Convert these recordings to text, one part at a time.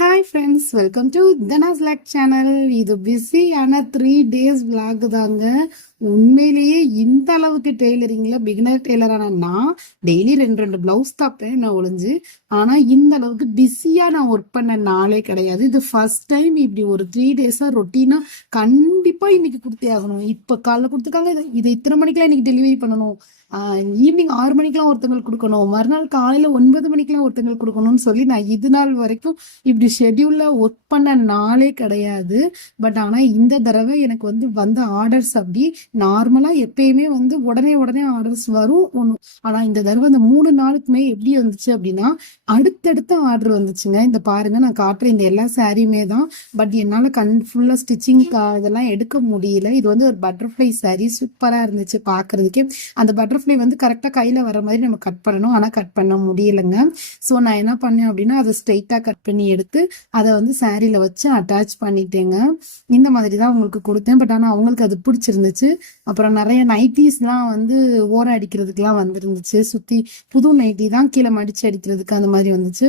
Hi friends, welcome to Dhanas log channel. இது பிஸியான 3 days vlog தாங்க. உண்மையிலேயே இந்த அளவுக்கு டெய்லரிங்ல பிகினர் டெய்லரான நான் டெய்லி ரெண்டு பிளவுஸ் தைப்பேன் நான் ஒளிஞ்சு. ஆனா இந்த அளவுக்கு பிஸியா நான் ஒர்க் பண்ண நாளே கிடையாது. இது ஃபர்ஸ்ட் டைம் இப்படி ஒரு 3 days ரொட்டீனா கண்டிப்பா இன்னைக்கு கொடுத்தே ஆகணும். இப்ப காலைல கொடுத்துருக்காங்க, இதை இத்தனை மணிக்கெல்லாம் இன்னைக்கு டெலிவரி பண்ணணும், ஈவினிங் 6 மணிக்கெல்லாம் ஒருத்தங்களுக்கு கொடுக்கணும், மறுநாள் காலையில 9 மணிக்கெல்லாம் ஒருத்தங்களுக்கு கொடுக்கணும்னு சொல்லி நான் இது நாள் வரைக்கும் இப்படி ஷெட்யூல்ல ஒர்க் பண்ண நாளே கிடையாது. பட் ஆனா இந்த தடவை எனக்கு வந்த ஆர்டர்ஸ் அப்படி நார்மலா எப்பயுமே உடனே உடனே ஆர்டர்ஸ் வரும். ஆனா இந்த தடவை இந்த 3 நாளுக்குமே எப்படி வந்துச்சு அப்படின்னா அடுத்தடுத்த ஆர்டர் வந்துச்சுங்க. இந்த பாருங்க, நான் காட்டுற இந்த எல்லா சாரியுமே தான். பட் என்னால ஃபுல்லா ஸ்டிச்சிங் இதெல்லாம் எடுக்க முடியல. இது ஒரு பட்டர்ஃப்ளை சாரி, சூப்பரா இருந்துச்சு பாக்குறதுக்கே. அந்த பட்டர்ஃப்ளை கரெக்டா கையில வர மாதிரி நம்ம கட் பண்ணணும், ஆனா கட் பண்ண முடியலங்க. சோ நான் என்ன பண்ணேன் அப்படின்னா அதை ஸ்ட்ரெயிட்டா கட் பண்ணி எடுத்து அதை சாரியில வச்சு அட்டாச் பண்ணிட்டேங்க. இந்த மாதிரி தான் உங்களுக்கு கொடுத்தேன். பட் ஆனா அவங்களுக்கு அது பிடிச்சிருந்துச்சு. அப்புறம் நிறைய நைட்டிஸ்லாம் ஓரம் அடிக்கிறதுக்குலாம் வந்துருந்துச்சு. சுத்தி புது நைட்டி தான் கீழே மடிச்சு அடிக்கிறதுக்கு அந்த மாதிரி வந்துச்சு.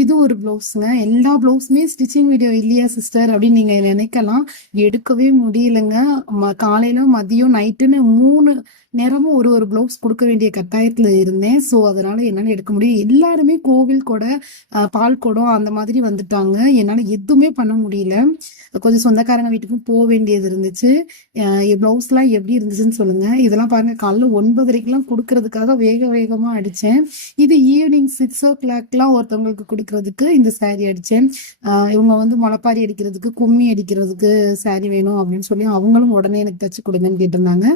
இது ஒரு பிளவுஸுங்க. எல்லா பிளவுஸுமே ஸ்டிச்சிங் வீடியோ இல்லையா சிஸ்டர் அப்படின்னு நீங்க நினைக்கலாம். எடுக்கவே முடியலங்க. காலையில மதியம் நைட்டுன்னு 3 நேரமும் ஒரு பிளவுஸ் கொடுக்க வேண்டிய கட்டாயத்துல இருந்தேன். ஸோ அதனால என்னால எடுக்க முடியும். எல்லாருமே கோவில் கூட பால் குடம் அந்த மாதிரி வந்துட்டாங்க. என்னால எதுவுமே பண்ண முடியல. கொஞ்சம் சொந்தக்காரங்க வீட்டுக்கும் போக வேண்டியது இருந்துச்சு. பிளவுஸ் எல்லாம் எப்படி இருந்துச்சுன்னு சொல்லுங்க. இதெல்லாம் பாருங்க, காலைல 9:30 கொடுக்கறதுக்காக வேகமா அடிச்சேன். இது ஈவினிங் 6 o'clock ஒருத்தவங்களுக்கு கொடுக்கறதுக்கு இந்த சாரி அடிச்சேன். இவங்க முளைப்பாரி அடிக்கிறதுக்கு கும்மி அடிக்கிறதுக்கு சாரி வேணும் அப்படின்னு சொல்லி அவங்களும் உடனே எனக்கு தச்சு கொடுங்கன்னு கேட்டிருந்தாங்க.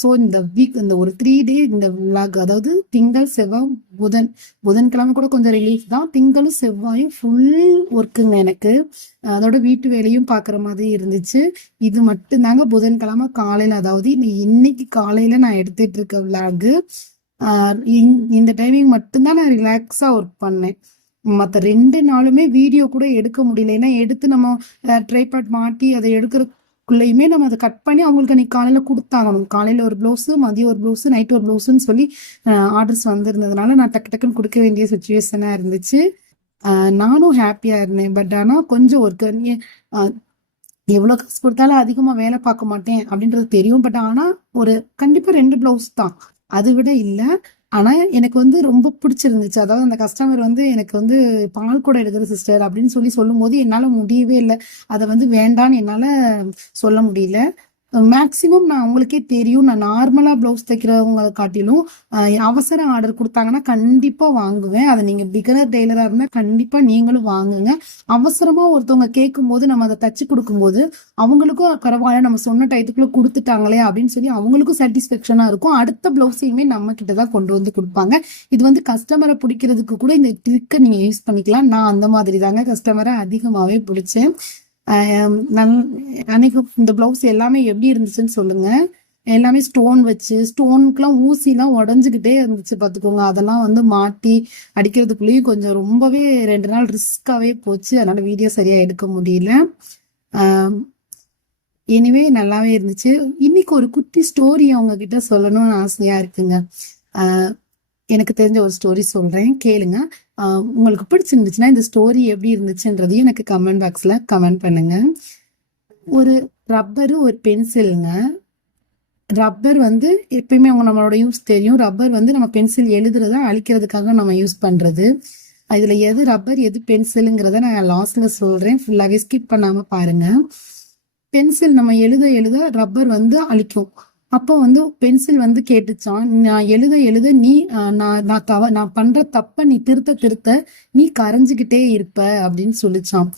ஸோ இந்த வீக் இந்த ஒரு 3 day இந்த விளாக், அதாவது திங்கள் செவ்வாய் புதன்கிழமை கூட கொஞ்சம் ரிலீஃப் தான். திங்களும் செவ்வாயும் ஃபுல் ஒர்க்குங்க எனக்கு. அதோட வீட்டு வேலையும் பாக்குற மாதிரி இருந்துச்சு. இது மட்டும் தாங்க புதன்கிழமை காலையில, அதாவது இன்னைக்கு காலையில நான் எடுத்துட்டு இருக்க விளாகு. இந்த டைமிங் மட்டும்தான் நான் ரிலாக்ஸா ஒர்க் பண்ணேன். மற்ற 2 நாளுமே வீடியோ கூட எடுக்க முடியல. ஏன்னா எடுத்து நம்ம ட்ரைபாட் மாட்டி அதை எடுக்கிறதுக்குள்ளேயுமே நம்ம அதை கட் பண்ணி அவங்களுக்கு அன்னைக்கு காலையில கொடுத்தாகணும். காலையில ஒரு பிளவுஸ், மதியம் ஒரு பிளவுஸ், நைட் ஒரு பிளவுஸ்ன்னு சொல்லி ஆர்டர்ஸ் வந்திருந்ததுனால நான் டக்குன்னு கொடுக்க வேண்டிய சுச்சுவேஷனா இருந்துச்சு. நானும் ஹாப்பியா இருந்தேன். பட் ஆனா கொஞ்சம் ஒர்க், எவ்வளவு காசு கொடுத்தாலும் அதிகமா வேலை பார்க்க மாட்டேன் அப்படின்றது தெரியும். பட் ஆனா கண்டிப்பா 2 பிளவுஸ் தான், அதை விட இல்ல. ஆனா எனக்கு ரொம்ப பிடிச்சிருந்துச்சு. அதாவது அந்த கஸ்டமர் எனக்கு பால் கூட எடுக்கிற சிஸ்டர் அப்படின்னு சொல்லும் போது என்னால முடியவே இல்லை. அதை வேண்டான்னு என்னால சொல்ல முடியல. மேக்சிமம் நான் உங்களுக்கே தெரியும், நான் நார்மலா பிளவுஸ் தைக்கிறவங்க காட்டிலும் அவசர ஆர்டர் கொடுத்தாங்கன்னா கண்டிப்பா வாங்குவேன். அதை நீங்க பிகினர் டெய்லரா இருந்தா கண்டிப்பா நீங்களும் வாங்குங்க. அவசரமா ஒருத்தவங்க கேட்கும் போது நம்ம அதை தச்சு கொடுக்கும்போது அவங்களுக்கும் பரவாயில்ல, நம்ம சொன்ன டயத்துக்குள்ள கொடுத்துட்டாங்களே அப்படின்னு சொல்லி அவங்களுக்கும் சாட்டிஸ்பேக்ஷனா இருக்கும். அடுத்த பிளவுஸையுமே நம்ம கிட்டதான் கொண்டு கொடுப்பாங்க. இது கஸ்டமரை பிடிக்கிறதுக்கு கூட இந்த ட்ரிக்கை நீங்க யூஸ் பண்ணிக்கலாம். நான் அந்த மாதிரி தாங்க கஸ்டமரை அதிகமாவே பிடிச்சேன். அன்னைக்கு இந்த பிளவுஸ் எல்லாமே எப்படி இருந்துச்சுன்னு சொல்லுங்க. எல்லாமே ஸ்டோன் வச்சு, ஸ்டோனுக்குலாம் ஊசிலாம் உடஞ்சுக்கிட்டே இருந்துச்சு பாத்துக்கோங்க. அதெல்லாம் மாட்டி அடிக்கிறதுக்குள்ளேயும் கொஞ்சம் ரொம்பவே 2 நாள் ரிஸ்காவே போச்சு. அதனால வீடியோ சரியா எடுக்க முடியல. எனிவே நல்லாவே இருந்துச்சு. இன்னைக்கு ஒரு குட்டி ஸ்டோரி அவங்க கிட்ட சொல்லணும்னு ஆசையா இருக்குங்க. எனக்கு தெரிஞ்ச ஒரு ஸ்டோரி சொல்றேன், கேளுங்க. உங்களுக்கு பிடிச்சிருந்துச்சுன்னா இந்த ஸ்டோரி எப்படி இருந்துச்சுன்றதையும் எனக்கு கமெண்ட் பாக்ஸ்ல கமெண்ட் பண்ணுங்க. ஒரு ரப்பரு, ஒரு பென்சிலுங்க. ரப்பர் எப்பயுமே நம்மளோட யூஸ் தெரியும். ரப்பர் நம்ம பென்சில் எழுதுறத அழிக்கிறதுக்காக நம்ம யூஸ் பண்றது. இதுல எது ரப்பர் எது பென்சிலுங்கிறத நான் லாஸ்ட்ல சொல்றேன், ஃபுல்லாவே ஸ்கிப் பண்ணாம பாருங்க. பென்சில் நம்ம எழுத ரப்பர் அழிக்கும். அப்போ பென்சில் கேட்டுச்சான், நான் எழுத நீ நான் பண்ற தப்ப நீ திருத்த நீ கரைஞ்சுக்கிட்டே இருப்ப அப்படின்னு சொல்லிச்சான்.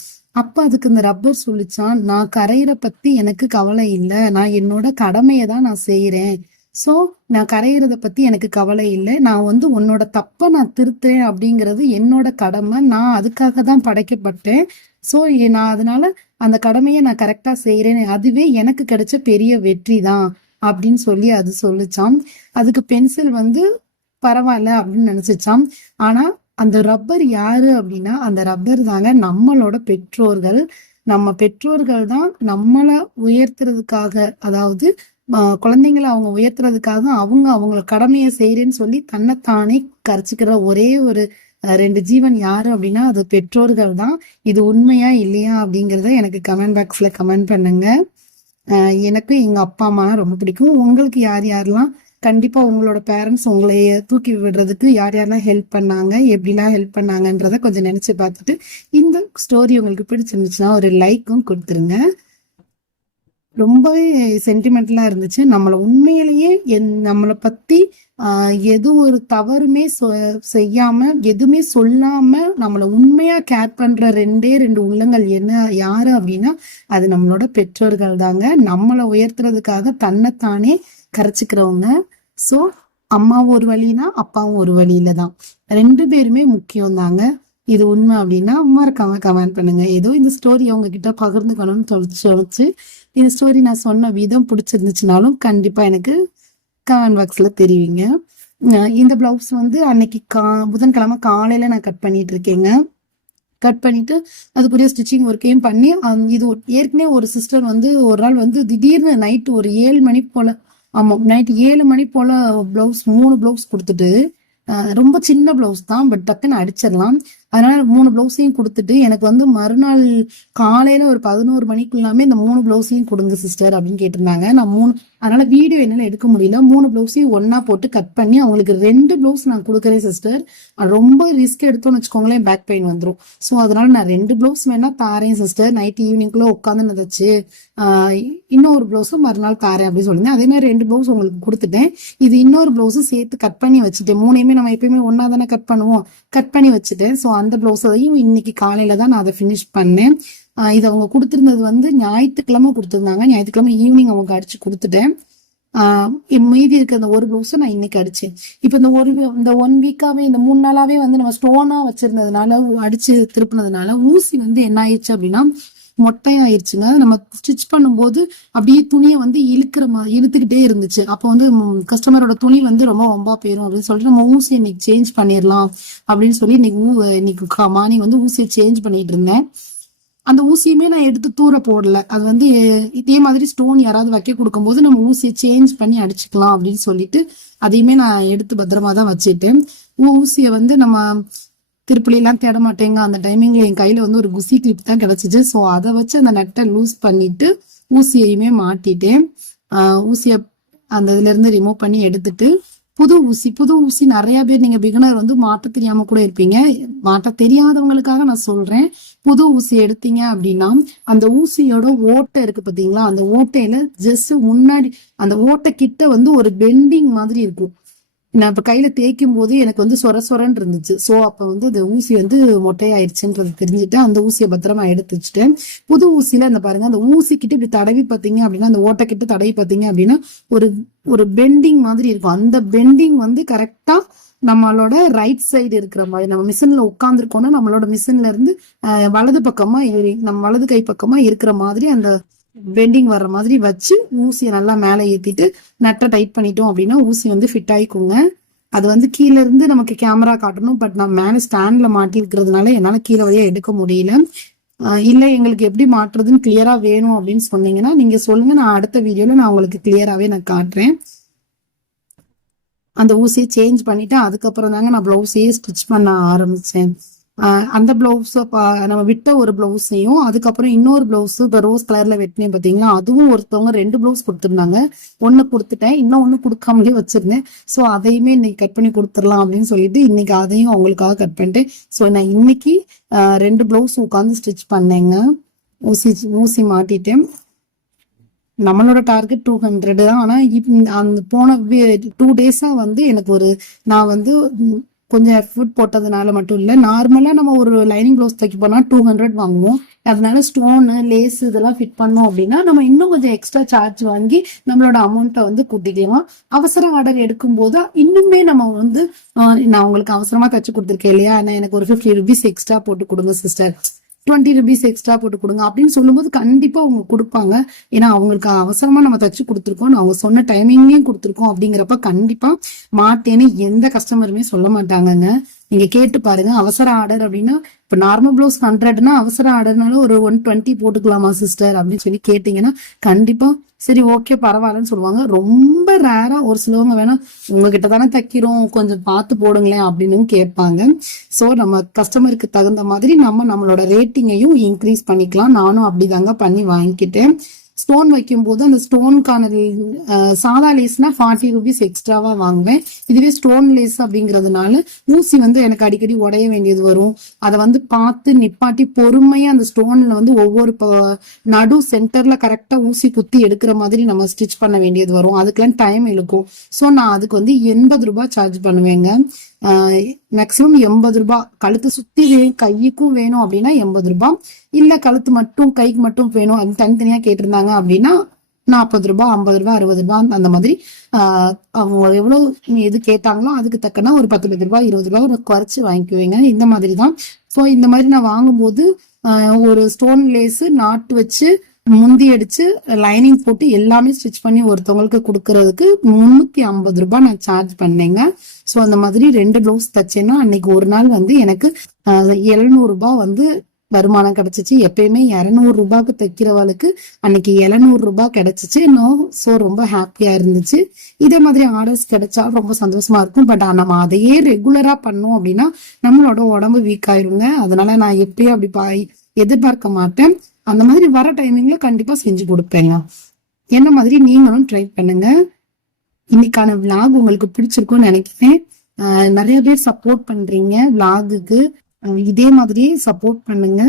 அப்ப அதுக்கு இந்த ரப்பர் சொல்லிச்சான், நான் கரையிற பத்தி எனக்கு கவலை இல்லை, நான் என்னோட கடமையை தான் நான் செய்யறேன். சோ நான் கரையிறத பத்தி எனக்கு கவலை இல்லை, நான் உன்னோட தப்ப நான் திருத்துறேன் அப்படிங்கிறது என்னோட கடமை, நான் அதுக்காக தான் படைக்கப்பட்டேன். சோ நான் அதனால அந்த கடமையை நான் கரெக்டா செய்யறேன், அதுவே எனக்கு கிடைச்ச பெரிய வெற்றி தான் அப்படின்னு சொல்லி அது சொல்லிச்சாம். அதுக்கு பென்சில் பரவாயில்ல அப்படின்னு நினைச்சிச்சாம். ஆனா அந்த ரப்பர் யாரு அப்படின்னா, அந்த ரப்பர் தாங்க நம்மளோட பெற்றோர்கள். நம்ம பெற்றோர்கள் தான் நம்மளை உயர்த்துறதுக்காக, அதாவது குழந்தைங்களை அவங்க உயர்த்துறதுக்காக அவங்கள கடமையை செய்யறேன்னு சொல்லி தன்னைத்தானே கரைச்சிக்கிற ஒரே ஒரு 2 ஜீவன் யாரு அப்படின்னா அது பெற்றோர்கள் தான். இது உண்மையா இல்லையா அப்படிங்கறத எனக்கு கமெண்ட் பாக்ஸ்ல கமெண்ட் பண்ணுங்க. எனக்கு எங்க அப்பா அம்மா ரொம்ப பிடிக்கும். உங்களுக்கு யார் யாரெல்லாம் கண்டிப்பா உங்களோட பேரண்ட்ஸ் உங்களை தூக்கி விடுறதுக்கு யார் யாரெல்லாம் ஹெல்ப் பண்ணாங்க, எப்படிலாம் ஹெல்ப் பண்ணாங்கன்றத கொஞ்சம் நினைச்சு பார்த்துட்டு இந்த ஸ்டோரி உங்களுக்கு பிடிச்சிருந்துச்சுன்னா ஒரு லைக்கும் கொடுத்துருங்க. ரொம்பவே சென்டிமெண்டலா இருந்துச்சு. நம்மள உண்மையிலேயே நம்மளை பத்தி எது ஒரு தவறுமே செய்யாம எதுவுமே சொல்லாம நம்மள உண்மையா கேர் பண்ற 2 உள்ளங்கள் யாரு அப்படின்னா அது நம்மளோட பெற்றோர்கள் தாங்க. நம்மளை உயர்த்துறதுக்காக தன்னைத்தானே கரைச்சிக்கிறவங்க. சோ அம்மாவும் ஒரு வழினா அப்பாவும் ஒரு வழியில தான். 2 பேருமே முக்கியம் தாங்க. இது உண்மை அப்படின்னா மறக்காம கமெண்ட் பண்ணுங்க. ஏதோ இந்த ஸ்டோரி உங்ககிட்ட பகிர்ந்துக்கணும்னு தோணுச்சு. இந்த ஸ்டோரி நான் சொன்ன விதம் பிடிச்சிருந்துச்சுனாலும் கண்டிப்பா எனக்கு கமெண்ட் பாக்ஸ்ல தெரிவிங்க. இந்த பிளவுஸ் வந்து அன்னைக்கு புதன்கிழமை காலையில நான் கட் பண்ணிட்டு இருக்கேங்க. கட் பண்ணிட்டு அதுக்குரிய ஸ்டிச்சிங் ஒர்க்கையும் பண்ணி இது ஏற்கனவே ஒரு சிஸ்டர் வந்து ஒரு நாள் வந்து திடீர்னு நைட்டு ஒரு 7 மணி போல, ஆமா நைட்டு 7 மணி போல பிளவுஸ் 3 பிளவுஸ் கொடுத்துட்டு, ரொம்ப சின்ன பிளவுஸ் தான் பட் டக்குன்னு அடிச்சிடலாம், அதனால 3 பிளவுஸையும் கொடுத்துட்டு எனக்கு வந்து மறுநாள் காலையில ஒரு 11 மணிக்குள்ளாமே இந்த 3 பிளவுஸையும் கொடுங்க சிஸ்டர் அப்படின்னு கேட்டிருந்தாங்க. நான் 3 அதனால வீடியோ என்னால எடுக்க முடியல. 3 பிளவுஸையும் ஒன்னா போட்டு கட் பண்ணி அவங்களுக்கு 2 பிளவுஸ் நான் கொடுக்குறேன் சிஸ்டர், ரொம்ப ரிஸ்க் எடுத்தோம்னு வச்சுக்கோங்களேன் பேக் பெயின் வந்துடும். ஸோ அதனால நான் 2 பிளவுஸ் வேணா தாரேன் சிஸ்டர், நைட் ஈவினிங்குள்ள உட்காந்து நதைச்சு இன்னொரு பிளவுஸும் மறுநாள் தாரேன் அப்படின்னு சொல்லியிருந்தேன். அதே மாதிரி 2 பிளவுஸ் உங்களுக்கு கொடுத்துட்டேன். இது இன்னொரு பிளவுஸும் சேர்த்து கட் பண்ணி வச்சுட்டேன். 3யுமே நம்ம எப்பயுமே ஒன்னா தானே கட் பண்ணுவோம், கட் பண்ணி வச்சுட்டேன். ஸோ அந்த பிளவுஸையும் இன்னைக்கு காலையில தான் நான் அதை ஃபினிஷ் பண்ணேன். இது அவங்க கொடுத்திருந்தது வந்து ஞாயிற்றுக்கிழமை கொடுத்துருந்தாங்க. ஞாயிற்றுக்கிழமை ஈவினிங் அவங்க அடிச்சு கொடுத்துட்டேன். மீதி இருக்க அந்த ஒரு பிளவுஸும் நான் இன்னைக்கு அடிச்சேன். இப்ப இந்த 1 வீக்காவே இந்த 3 நாளாவே வந்து நம்ம ஸ்டோனா வச்சிருந்ததுனால அடிச்சு திருப்பினதுனால ஊசி வந்து என்ன ஆயிடுச்சு அப்படின்னா மொட்டையாயிருச்சுங்க. நம்ம ஸ்டிச் பண்ணும்போது அப்படியே துணியை வந்து இழுத்துக்கிட்டே இருந்துச்சு. அப்போ வந்து கஸ்டமரோட துணி வந்து ரொம்ப வம்பா போயிரும் அப்படின்னு சொல்லிட்டு நம்ம ஊசி இன்னைக்கு சேஞ்ச் பண்ணிடலாம் அப்படின்னு சொல்லி இன்னைக்கு மார்னிங் வந்து ஊசியை சேஞ்ச் பண்ணிட்டு இருந்தேன். அந்த ஊசியுமே நான் எடுத்து தூர போடல. அது வந்து இதே மாதிரி ஸ்டோன் யாராவது வைக்க கொடுக்கும் போது நம்ம ஊசியை சேஞ்ச் பண்ணி அடிச்சுக்கலாம் அப்படின்னு சொல்லிட்டு அதையுமே நான் எடுத்து பத்திரமா தான் வச்சுட்டேன். ஊசியை வந்து நம்ம திருப்புளி எல்லாம் தேட மாட்டேங்க. அந்த டைமிங்ல என் கையில வந்து ஒரு குசி கிளிப் தான் கிடைச்சிச்சு. ஸோ அதை வச்சு அந்த நட்டை லூஸ் பண்ணிட்டு ஊசியையுமே மாட்டிட்டேன். ஊசியை அந்த இதுல இருந்து ரிமூவ் பண்ணி எடுத்துட்டு புது ஊசி நிறைய பேர் நீங்க பிகினர் வந்து மாட்ட தெரியாம கூட இருப்பீங்க. மாட்ட தெரியாதவங்களுக்காக நான் சொல்றேன். புது ஊசி எடுத்தீங்க அப்படின்னா அந்த ஊசியோட ஓட்டை இருக்கு பாத்தீங்களா, அந்த ஓட்டையில ஜஸ்ட் முன்னாடி அந்த ஓட்டை கிட்ட வந்து ஒரு பெண்டிங் மாதிரி இருக்கும். நான் இப்ப கையில தேய்க்கும் போது எனக்கு வந்து சொரன்னு இருந்துச்சு. சோ அப்ப வந்து அந்த ஊசி வந்து மொட்டையாயிருச்சுன்றது தெரிஞ்சுட்டு அந்த ஊசியை பத்திரமா எடுத்து வச்சுட்டேன். புது ஊசியில இந்த பாருங்க, அந்த ஊசி கிட்ட இப்படி தடவி பாத்தீங்க அப்படின்னா அந்த ஓட்டை கிட்ட தடவி பாத்தீங்க அப்படின்னா ஒரு பெண்டிங் மாதிரி இருக்கும். அந்த பெண்டிங் வந்து கரெக்டா நம்மளோட ரைட் சைடு இருக்கிற மாதிரி, நம்ம மிஷின்ல உட்காந்துருக்கோம்னா நம்மளோட மிஷின்ல இருந்து வலது பக்கமா நம்ம வலது கை பக்கமா இருக்கிற மாதிரி அந்த பெண்டிங் வர்ற மாதிரி வச்சு ஊசியை நல்லா மேலே ஏத்திட்டு நட்டை டைட் பண்ணிட்டோம் அப்படின்னா ஊசி வந்து ஃபிட் ஆயிக்குங்க. அது வந்து கீழே இருந்து நமக்கு கேமரா காட்டணும், பட் நான் மேலே ஸ்டாண்ட்ல மாட்டி இருக்கிறதுனால என்னால கீழே வழியா எடுக்க முடியல. இல்ல எங்களுக்கு எப்படி மாட்டுறதுன்னு கிளியரா வேணும் அப்படின்னு சொன்னீங்கன்னா நீங்க சொல்லுங்க, நான் அடுத்த வீடியோல நான் உங்களுக்கு கிளியராவே நான் காட்டுறேன். அந்த ஊசியை சேஞ்ச் பண்ணிட்டு அதுக்கப்புறம் தாங்க நான் பிளவுஸையே ஸ்டிச் பண்ண ஆரம்பிச்சேன். அந்த பிளவுஸ நம்ம விட்ட ஒரு பிளவுஸையும் அதுக்கப்புறம் இன்னொரு பிளவுஸ் இப்போ ரோஸ் கலர்ல வெட்டினேன் பாத்தீங்களா, அதுவும் ஒருத்தவங்க 2 பிளவுஸ் கொடுத்துருந்தாங்க. ஒன்னு கொடுத்துட்டேன், இன்னொன்னு கொடுக்காமலே வச்சிருந்தேன். ஸோ அதையுமே இன்னைக்கு கட் பண்ணி கொடுத்துடலாம் அப்படின்னு சொல்லிட்டு இன்னைக்கு அதையும் அவங்களுக்காக கட் பண்ணிட்டேன். ஸோ நான் இன்னைக்கு 2 பிளவுஸ் உட்காந்து ஸ்டிச் பண்ணேங்க. ஊசி மாட்டிட்டேன். நம்மளோட டார்கெட் 200 தான். ஆனா அந்த போன 2 டேஸா வந்து எனக்கு நான் வந்து கொஞ்சம் எஃபர்ட் போட்டதுனால மட்டும் இல்ல, நார்மலா நம்ம ஒரு லைனிங் பிளவுஸ் தைக்க போனா 200 வாங்குவோம். அதனால ஸ்டோனு லேஸ் இதெல்லாம் ஃபிட் பண்ணோம் அப்படின்னா நம்ம இன்னும் கொஞ்சம் எக்ஸ்ட்ரா சார்ஜ் வாங்கி நம்மளோட அமௌண்ட்டை வந்து கூட்டிக்கலாம். அவசர ஆர்டர் எடுக்கும் போது இன்னுமே நம்ம வந்து நான் உங்களுக்கு அவசரமா தச்சு கொடுத்துருக்கேன் இல்லையா, எனக்கு ஒரு 50 rupees எக்ஸ்ட்ரா போட்டு கொடுங்க சிஸ்டர், 20 rupees எக்ஸ்ட்ரா போட்டு கொடுங்க அப்படின்னு சொல்லும்போது கண்டிப்பா அவங்க கொடுப்பாங்க. ஏன்னா அவங்களுக்கு அவசரமா நம்ம தச்சு கொடுத்துருக்கோம், அவங்க சொன்ன டைமிங்லயும் கொடுத்துருக்கோம். அப்படிங்கிறப்ப கண்டிப்பா மாட்டேன்னு எந்த கஸ்டமருமே சொல்ல மாட்டாங்கங்க. நீங்க கேட்டு பாருங்க. அவசர ஆர்டர் அப்படின்னா இப்ப நார்மல் ப்ளவுஸ் 100னா அவசர ஆர்டர்னால ஒரு 120 போட்டுக்கலாமா சிஸ்டர் அப்படின்னு சொல்லி கேட்டீங்கன்னா கண்டிப்பா சரி ஓகே பரவாயில்லன்னு சொல்லுவாங்க. ரொம்ப ரேரா ஒரு சிலவங்க வேணா உங்ககிட்ட தானே தைக்கிறோம் கொஞ்சம் பார்த்து போடுங்களேன் அப்படின்னு கேட்பாங்க. ஸோ நம்ம கஸ்டமருக்கு தகுந்த மாதிரி நம்மளோட ரேட்டிங்கையும் இன்க்ரீஸ் பண்ணிக்கலாம். நானும் அப்படிதாங்க பண்ணி வாங்கிக்கிட்டேன். ஸ்டோன் வைக்கும் போது அந்த ஸ்டோனுக்கான சாதா லேஸ்னா 40 rupees எக்ஸ்ட்ராவா வாங்குவேன். இதுவே ஸ்டோன் லேஸ் அப்படிங்கறதுனால ஊசி வந்து எனக்கு அடிக்கடி உடைய வேண்டியது வரும். அதை வந்து பார்த்து நிப்பாட்டி பொறுமையா அந்த ஸ்டோன்ல வந்து ஒவ்வொரு நடு சென்டர்ல கரெக்டா ஊசி குத்தி எடுக்கிற மாதிரி நம்ம ஸ்டிச் பண்ண வேண்டியது வரும். அதுக்கெல்லாம் டைம் இழுக்கும். ஸோ நான் அதுக்கு வந்து 80 ரூபாய் சார்ஜ் பண்ணுவேங்க. மேக்சிமம் 80 ரூபாய். கழுத்து சுத்தி கைக்கும் வேணும் அப்படின்னா 80 ரூபாய். இல்ல கழுத்து மட்டும் கைக்கு மட்டும் வேணும் அது தனித்தனியா கேட்டிருந்தாங்க அப்படின்னா 40 ரூபாய், 50 ரூபாய், 60 ரூபாய் அந்த மாதிரி அவங்க எவ்வளவு எது கேட்டாங்களோ அதுக்கு தக்கனா ஒரு 10 ரூபாய் 20 ரூபாய் குறைச்சு வாங்கிக்குவேங்க. இந்த மாதிரி தான். ஸோ இந்த மாதிரி நான் வாங்கும்போது ஒரு ஸ்டோன் லேஸ் நாட்டு வச்சு முந்தி அடிச்சு லைனிங் போட்டு எல்லாமே ஸ்டிச் பண்ணி ஒருத்தவங்களுக்கு கொடுக்கறதுக்கு 350 ரூபாய் நான் சார்ஜ் பண்ணேங்க. ஸோ அந்த மாதிரி 2 பிளவுஸ் தச்சேன்னா அன்னைக்கு ஒரு நாள் வந்து எனக்கு 700 ரூபாய் வந்து வருமானம் கிடைச்சிச்சு. எப்பயுமே 200 ரூபாய்க்கு தைக்கிறவளுக்கு அன்னைக்கு 700 ரூபாய் கிடைச்சிச்சு. ஸோ ரொம்ப ஹாப்பியா இருந்துச்சு. இதே மாதிரி ஆர்டர்ஸ் கிடைச்சா ரொம்ப சந்தோஷமா இருக்கும். பட் நம்ம அதையே ரெகுலரா பண்ணோம் அப்படின்னா நம்மளோட உடம்பு வீக் ஆயிருங்க. அதனால நான் எப்பயும் அப்படி எதிர்பார்க்க மாட்டேன். அந்த மாதிரி வர டைமிங்ல கண்டிப்பா செஞ்சு கொடுப்பேங்க. என்ன மாதிரி நீங்களும் ட்ரை பண்ணுங்க. இன்னைக்கான விளாக் உங்களுக்கு பிடிச்சிருக்கும்னு நினைக்கிறேன். நிறைய பேர் சப்போர்ட் பண்றீங்க விளாகுக்கு. இதே மாதிரியே சப்போர்ட் பண்ணுங்க.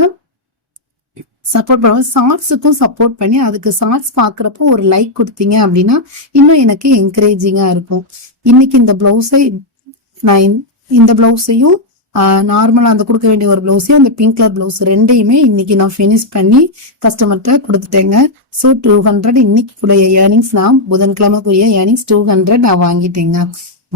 சப்போர்ட் பண்ணுவோம். ஷார்ட்ஸுக்கும் சப்போர்ட் பண்ணி அதுக்கு ஷார்ட்ஸ் பாக்குறப்போ ஒரு லைக் கொடுத்தீங்க அப்படின்னா இன்னும் எனக்கு என்கரேஜிங்கா இருக்கும். இன்னைக்கு இந்த பிளவுஸையும் நார்மலா அந்த கொடுக்க வேண்டிய ஒரு பிளவுஸையும் அந்த பிங்க் கலர் பிளவுஸ் ரெண்டையுமே இன்னைக்கு நான் ஃபினிஷ் பண்ணி கஸ்டமர்கிட்ட கொடுத்துட்டேங்க. ஸோ 200 இன்னைக்குரிய ஏர்னிங்ஸ் நான் புதன்கிழமைக்குரிய ஏர்னிங்ஸ் 200 நான்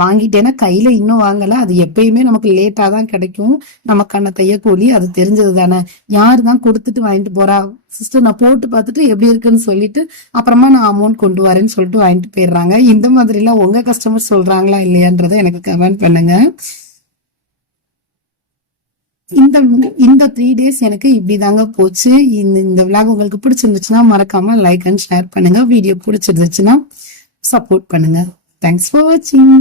வாங்கிட்டேன்னா கையில இன்னும் வாங்கல. அது எப்பயுமே நமக்கு லேட்டா தான் கிடைக்கும். நமக்கான தையக்கூலி அது தெரிஞ்சது தானே. யாரு தான் கொடுத்துட்டு வாங்கிட்டு போறா சிஸ்டர் நான் போட்டு பார்த்துட்டு எப்படி இருக்குன்னு சொல்லிட்டு அப்புறமா நான் அமௌண்ட் கொண்டு வரேன்னு சொல்லிட்டு வாங்கிட்டு போயிடுறாங்க. இந்த மாதிரி எல்லாம் உங்க கஸ்டமர் சொல்றாங்களா இல்லையான்றதை எனக்கு கமெண்ட் பண்ணுங்க. இந்த 3 days எனக்கு இப்படிதாங்க போச்சு. இந்த விளாக் உங்களுக்கு பிடிச்சிருந்துச்சுன்னா மறக்காம லைக் அண்ட் ஷேர் பண்ணுங்க. வீடியோ பிடிச்சிருந்துச்சுன்னா சப்போர்ட் பண்ணுங்க. தேங்க்ஸ் ஃபார் வாட்சிங்.